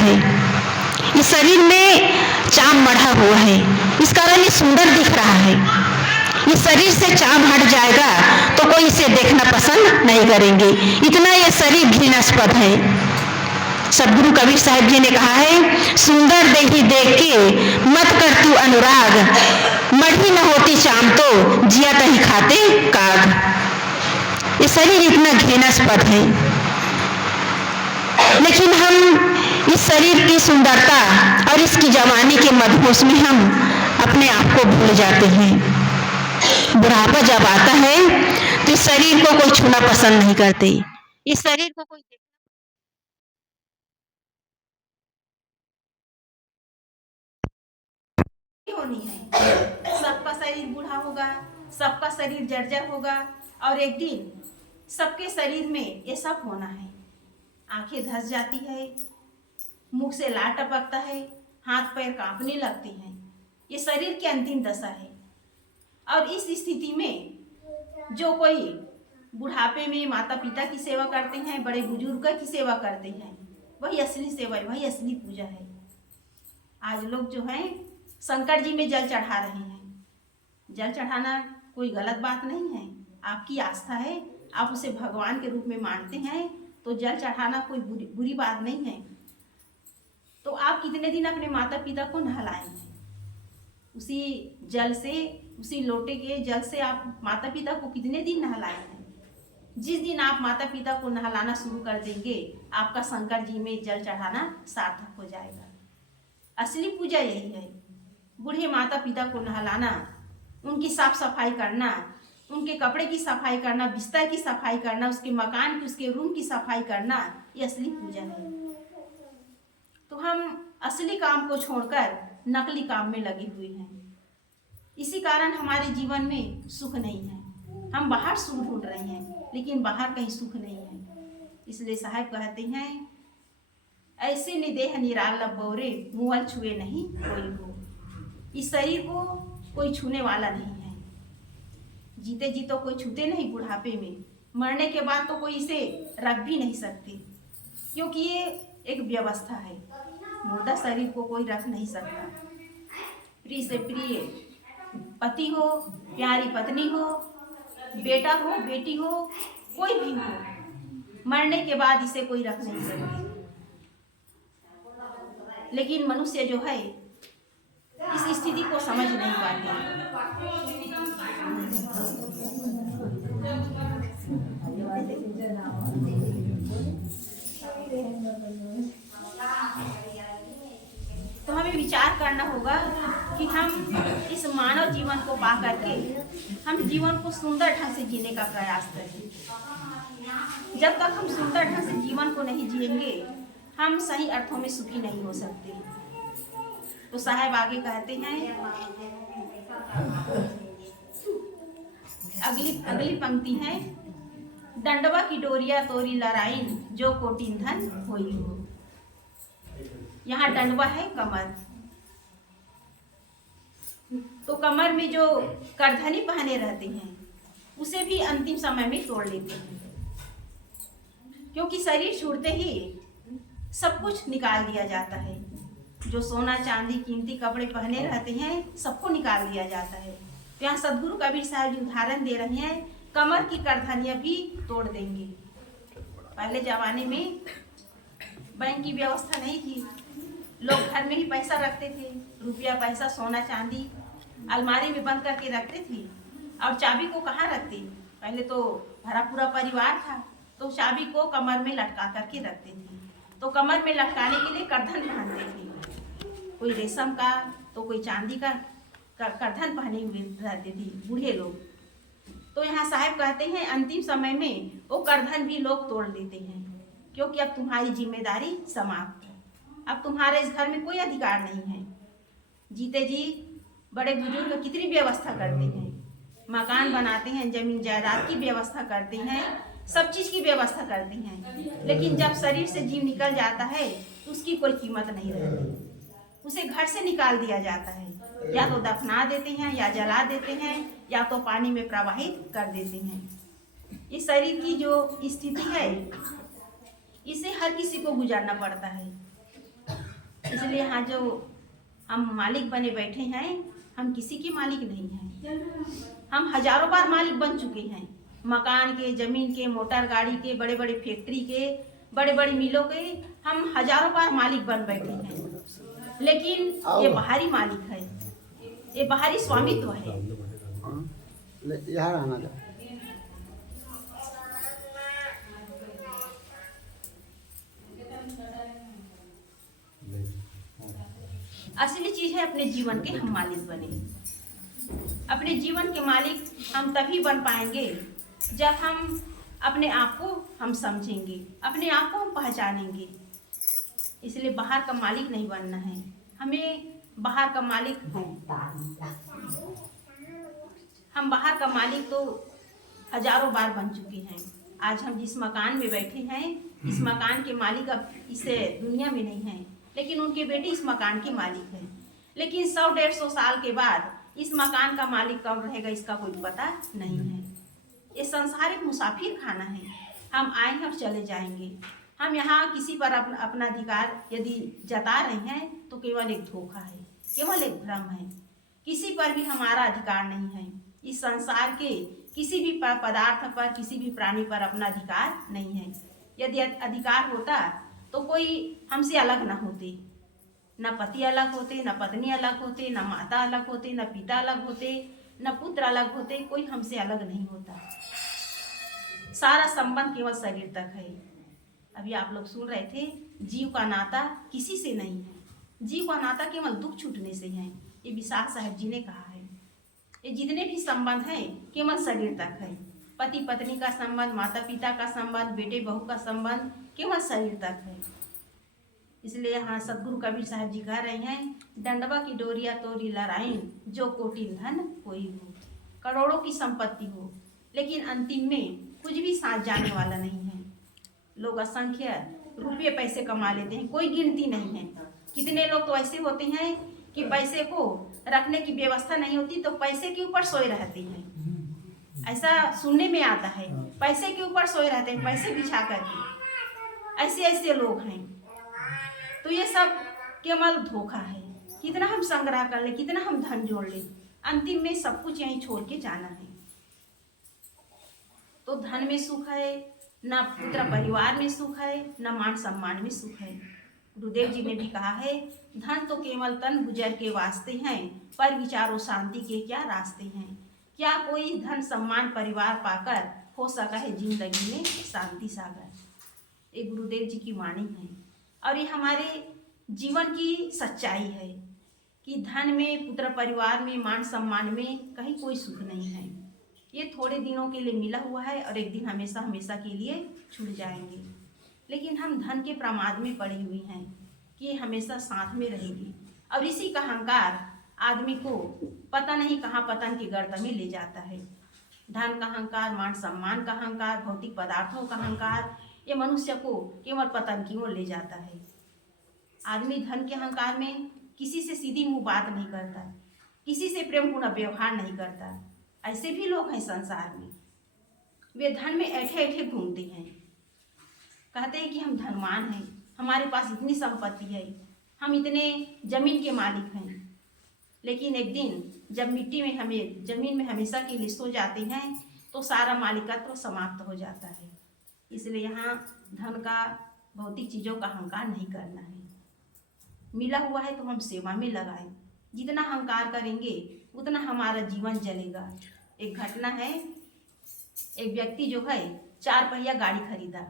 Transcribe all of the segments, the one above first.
है। इस शरीर में चाम मढ़ा हुआ है, इस कारण ये सुंदर दिख रहा है। इस शरीर से चाम हट जाएगा तो कोई इसे देखना पसंद नहीं करेंगे, इतना ये शरीर घृणास्पद है। सदगुरु कबीर साहब जी ने कहा है, सुंदर देही देख के मत कर तू अनुराग, मढ़ी न होती चाम तो जिया तही खाते काग। ये शरीर इतना घृणास्पद है, लेकिन हम इस शरीर की सुंदरता और इसकी जवानी के मदहोश में हम अपने आप को भूल जाते हैं। बुढ़ापा जब आता है तो इस शरीर को कोई छूना पसंद नहीं करते, इस शरीर को कोई होनी है। सबका शरीर बूढ़ा होगा, सबका शरीर जर्जर होगा और एक दिन सबके शरीर में ये सब होना है। आंखें धस जाती है, मुख से लार टपकता है, हाथ पैर कांपने लगते हैं। ये शरीर की अंतिम दशा है। और इस स्थिति में जो कोई बुढ़ापे में माता पिता की सेवा करते हैं, बड़े बुजुर्ग की सेवा करते हैं, वही असली सेवा है, वही असली पूजा है। आज लोग जो हैं शंकर जी में जल चढ़ा रहे हैं। जल चढ़ाना कोई गलत बात नहीं है, आपकी आस्था है, आप उसे भगवान के रूप में मानते हैं तो जल चढ़ाना कोई बुरी बात नहीं है। तो आप कितने दिन अपने माता पिता को नहलाएंगे? उसी जल से, उसी लोटे के जल से आप माता पिता को कितने दिन नहलाएंगे? जिस दिन आप माता पिता को नहलाना शुरू कर देंगे, आपका शंकर जी में जल चढ़ाना सार्थक हो जाएगा। असली पूजा यही है, बूढ़े माता पिता को नहलाना, उनकी साफ सफाई करना, उनके कपड़े की सफाई करना, बिस्तर की सफाई करना, उसके मकान की, उसके रूम की सफाई करना, ये असली पूजा है। तो हम असली काम को छोड़कर नकली काम में लगे हुए हैं। इसी कारण हमारे जीवन में सुख नहीं है। हम बाहर सुख ढूंढ रहे हैं, लेकिन बाहर कहीं सुख नहीं है। इसलिए साहब कहते हैं, ऐसे निदेह निराला बोरे, मुअल छुए नहीं कोई को। इस शरीर को कोई छूने वाला नहीं है। जीते जी तो कोई छूते नहीं, बुढ़ापे में मरने के बाद तो कोई इसे रख भी नहीं सकते, क्योंकि ये एक व्यवस्था है। मुर्दा शरीर को कोई रख नहीं सकता। प्रिय से प्रिय पति हो, प्यारी पत्नी हो, बेटा हो, बेटी हो, कोई भी हो, मरने के बाद इसे कोई रख नहीं सकता। लेकिन मनुष्य जो है इस स्थिति को समझ नहीं पाते। तो हमें विचार करना होगा कि हम इस मानव जीवन को पा करके हम जीवन को सुंदर ढंग से जीने का प्रयास करें। जब तक हम सुंदर ढंग से जीवन को नहीं जिएंगे, हम सही अर्थों में सुखी नहीं हो सकते। तो साहब आगे कहते हैं, अगली पंक्ति है, दंडवा की डोरिया तोरी लड़ाइन, जो कोटिन धन होई हो। यहाँ दंडवा है कमर। तो कमर में जो करधनी पहने रहते हैं, उसे भी अंतिम समय में तोड़ लेते हैं, क्योंकि शरीर छूटते ही सब कुछ निकाल दिया जाता है। जो सोना चांदी कीमती कपड़े पहने रहते हैं, सबको निकाल दिया जाता है। तो यहाँ सदगुरु कबीर साहब जी उदाहरण दे रहे हैं, कमर की करधनियाँ भी तोड़ देंगे। पहले जमाने में बैंक की व्यवस्था नहीं थी, लोग घर में ही पैसा रखते थे, रुपया पैसा सोना चांदी अलमारी में बंद करके रखते थे। और चाबी को कहाँ रखते? पहले तो भरा पूरा परिवार था, तो चाबी को कमर में लटका करके रखते थे। तो कमर में लटकाने के लिए करधन पहनते थे, कोई रेशम का तो कोई चांदी का करधन पहने हुए रहते थे बूढ़े लोग। तो यहाँ साहब कहते हैं, अंतिम समय में वो करधन भी लोग तोड़ देते हैं, क्योंकि अब तुम्हारी जिम्मेदारी समाप्त है। अब तुम्हारे इस घर में कोई अधिकार नहीं है। जीते जी बड़े बुजुर्ग कितनी व्यवस्था करते हैं, मकान बनाते हैं, जमीन जायदाद की व्यवस्था करते हैं, सब चीज़ की व्यवस्था करते हैं। लेकिन जब शरीर से जीव निकल जाता है तो उसकी कोई कीमत नहीं रहती। उसे घर से निकाल दिया जाता है, या तो दफना देते हैं, या जला देते हैं, या तो पानी में प्रवाहित कर देते हैं। इस शरीर की जो स्थिति है, इसे हर किसी को गुजारना पड़ता है। इसलिए यहाँ जो हम मालिक बने बैठे हैं, हम किसी के मालिक नहीं हैं। हम हजारों बार मालिक बन चुके हैं, मकान के, जमीन के, मोटर गाड़ी के, बड़े बड़े फैक्ट्री के, बड़े बड़ी मिलों के हम हजारों बार मालिक बन बैठे हैं। लेकिन ये बाहरी मालिक है, ये बाहरी स्वामित्व है। यहाँ आना था। असली चीज है अपने जीवन के हम मालिक बने। अपने जीवन के मालिक हम तभी बन पाएंगे जब हम अपने आप को हम समझेंगे, अपने आप को हम पहचानेंगे। इसलिए बाहर का मालिक नहीं बनना है, हमें बाहर का मालिक, हम बाहर का मालिक तो हजारों बार बन चुके हैं। आज हम जिस मकान में बैठे हैं, इस मकान के मालिक अब इस दुनिया में नहीं हैं, लेकिन उनके बेटे इस मकान के मालिक हैं। लेकिन 100-150 साल के बाद इस मकान का मालिक कब रहेगा इसका कोई पता नहीं है। ये संसार एक मुसाफिर खाना है, हम आए हैं और चले जाएंगे। हम यहाँ किसी पर अपना अधिकार यदि जता रहे हैं तो केवल एक धोखा है, केवल एक भ्रम है। किसी पर भी हमारा अधिकार नहीं है। इस संसार के किसी भी पदार्थ पर, किसी भी प्राणी पर अपना अधिकार नहीं है। यदि अधिकार होता तो कोई हमसे अलग ना होते, न पति अलग होते, न पत्नी अलग होते, न माता अलग होते, न पिता अलग होते, न पुत्र अलग होते, कोई हमसे अलग नहीं होता। सारा संबंध केवल शरीर तक है। अभी आप लोग सुन रहे थे, जीव का नाता किसी से नहीं है, जीव का नाता केवल दुख छूटने से है। ये विशाल साहब जी ने कहा है। ये जितने भी संबंध हैं केवल शरीर तक है। पति पत्नी का संबंध, माता पिता का संबंध, बेटे बहू का संबंध केवल शरीर तक है। इसलिए यहाँ सदगुरु कबीर साहब जी कह रहे हैं, डंडवा की डोरिया तोरी लड़ाइन, जो कोटिन धन कोई हो। करोड़ों की संपत्ति हो, लेकिन अंतिम में कुछ भी साथ जाने वाला नहीं है। लोग असंख्य रुपये पैसे कमा लेते हैं, कोई गिनती नहीं है। कितने लोग तो ऐसे होते हैं कि पैसे को रखने की व्यवस्था नहीं होती तो पैसे के ऊपर सोए रहते हैं। ऐसा सुनने में आता है, पैसे के ऊपर सोए रहते हैं, पैसे बिछा करके। ऐसे ऐसे लोग हैं। तो ये सब केवल धोखा है। कितना हम संग्रह कर ले, कितना हम धन जोड़ ले, अंतिम में सब कुछ यहीं छोड़ के जाना है। तो धन में सुख है, न पुत्र परिवार में सुख है, न मान सम्मान में सुख है। गुरुदेव जी ने भी कहा है, धन तो केवल तन गुजर के वास्ते हैं, पर विचारों शांति के क्या रास्ते हैं। क्या कोई धन सम्मान परिवार पाकर हो सका है जिंदगी में शांति सागर। ये गुरुदेव जी की वाणी है और ये हमारे जीवन की सच्चाई है कि धन में, पुत्र परिवार में, मान सम्मान में कहीं कोई सुख नहीं है। ये थोड़े दिनों के लिए मिला हुआ है और एक दिन हमेशा हमेशा के लिए छूट जाएंगे। लेकिन हम धन के प्रमाद में पड़ी हुई हैं कि ये हमेशा साथ में रहेगी। अब इसी का अहंकार आदमी को पता नहीं कहाँ पतन के गर्त में ले जाता है। धन का अहंकार, मान सम्मान का अहंकार, भौतिक पदार्थों का अहंकार, ये मनुष्य को केवल पतन की ओर ले जाता है। आदमी धन के अहंकार में किसी से सीधी मुंह बात नहीं करता, किसी से प्रेमपूर्ण व्यवहार नहीं करता। ऐसे भी लोग हैं संसार में, वे धन में ऐठे ऐठे घूमते हैं। कहते हैं कि हम धनवान हैं, हमारे पास इतनी संपत्ति है, हम इतने जमीन के मालिक हैं। लेकिन एक दिन जब मिट्टी में हमें, जमीन में हमेशा के लिए सो जाते हैं तो सारा मालिकत्व समाप्त हो जाता है। इसलिए यहाँ धन का, भौतिक चीज़ों का अहंकार नहीं करना है। मिला हुआ है तो हम सेवा में लगाएं। जितना अहंकार करेंगे उतना हमारा जीवन जलेगा। एक घटना है, एक व्यक्ति जो है 4 पहिया गाड़ी खरीदा।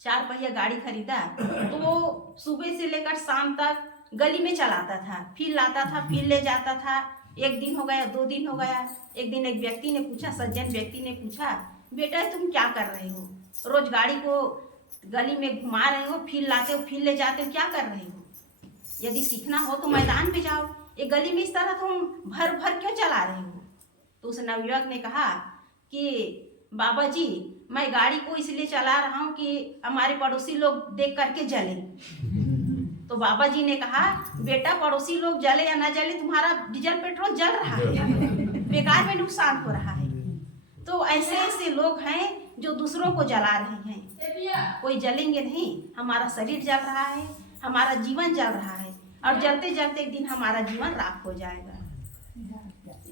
4 पहिया गाड़ी खरीदा तो वो सुबह से लेकर शाम तक गली में चलाता था, फिर लाता था, फिर ले जाता था। 1 दिन हो गया, 2 दिन हो गया। एक दिन एक व्यक्ति ने पूछा, सज्जन व्यक्ति ने पूछा, बेटा तुम क्या कर रहे हो? रोज गाड़ी को गली में घुमा रहे हो, फिर लाते हो, फिर ले जाते हो, क्या कर रहे हो? यदि सीखना हो तो मैदान पे जाओ, ये गली में इस तरह तुम भर भर क्यों चला रहे हो? तो उस नवयुवक ने कहा कि बाबा जी, मैं गाड़ी को इसलिए चला रहा हूँ कि हमारे पड़ोसी लोग देख करके जले। तो बाबा जी ने कहा, बेटा पड़ोसी लोग जले या ना जले, तुम्हारा डीजल पेट्रोल जल रहा है, बेकार में नुकसान हो रहा है। तो ऐसे ऐसे लोग हैं जो दूसरों को जला रहे हैं। कोई जलेंगे नहीं, हमारा शरीर जल रहा है, हमारा जीवन जल रहा है और जलते जलते एक दिन हमारा जीवन राख हो जाएगा।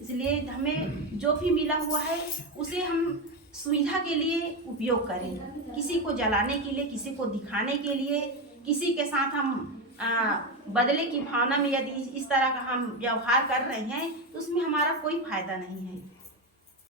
इसलिए हमें जो भी मिला हुआ है उसे हम सुविधा के लिए उपयोग करें। किसी को जलाने के लिए, किसी को दिखाने के लिए, किसी के साथ हम बदले की भावना में यदि इस तरह का हम व्यवहार कर रहे हैं तो उसमें हमारा कोई फायदा नहीं है।